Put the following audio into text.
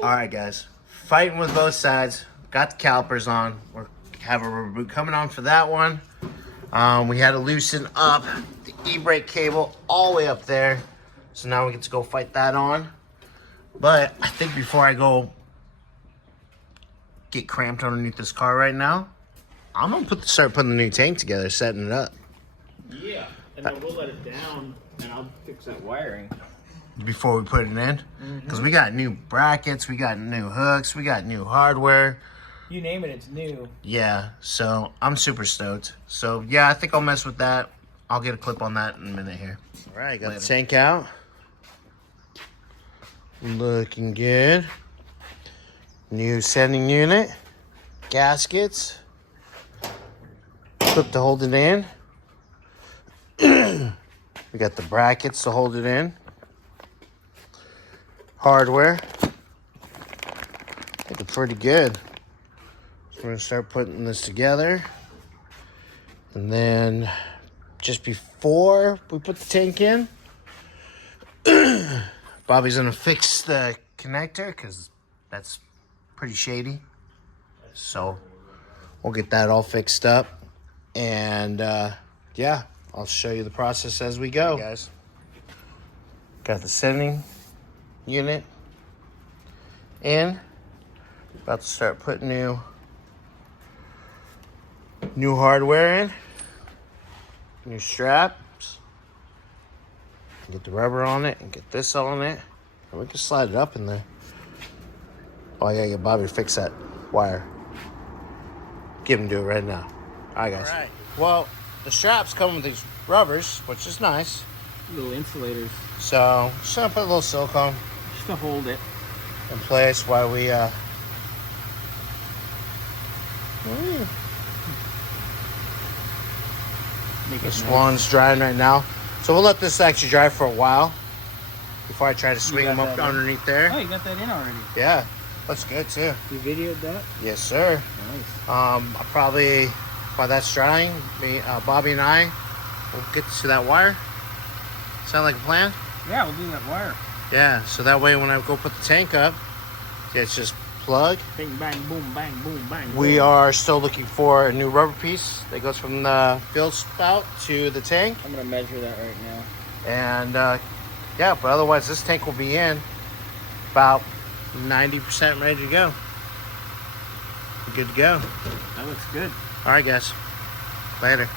Alright guys, fighting with both sides. Got the calipers on. We have a rubber boot coming on for that one. We had to loosen up the e-brake cable all the way up there. So now we get to go fight that on. But I think before I go get cramped underneath this car right now, I'm gonna start putting the new tank together, setting it up. Yeah, and then we'll let it down and I'll fix that wiring. Before we put it in, because we got new brackets, we got new hooks, we got new hardware. You name it, it's new. Yeah, so I'm super stoked. So yeah, I think I'll mess with that. I'll get a clip on that in a minute here. All right, got the tank out. Looking good. New sending unit, gaskets, clip to hold it in. We got the brackets to hold it in. Hardware. Looking pretty good. So we're gonna start putting this together. And then just before we put the tank in, Bobby's gonna fix the connector because that's pretty shady. So we'll get that all fixed up. And yeah, I'll show you the process as we go. Hey guys, got the sending unit in. About to start putting new hardware in, new straps, get the rubber on it and get this on it, and we can slide it up in there. Oh, I gotta get Bobby to fix that wire. Give him to do it right now. All right, guys. All right. Well, the straps come with these rubbers, which is nice. Little insulators. So just gonna put a little silicone Just to hold it in place while we Make this nice. one's drying right now, so we'll let this actually dry for a while before I try to swing got them up that in? underneath there. Oh, you got that in already. Yeah, looks good too. You videoed that? Yes, sir. Nice. I'll probably, while that's drying, Bobby and I will get to that wire. Sound like a plan? Yeah, we'll do that wire. Yeah, so that way when I go put the tank up, it's just plug. Bang, bang, boom, bang, boom, bang. We boom. are still looking for a new rubber piece that goes from the field spout to the tank. I'm gonna measure that right now. And yeah, but otherwise this tank will be in about 90% ready to go. Good to go. That looks good. All right, guys. Later.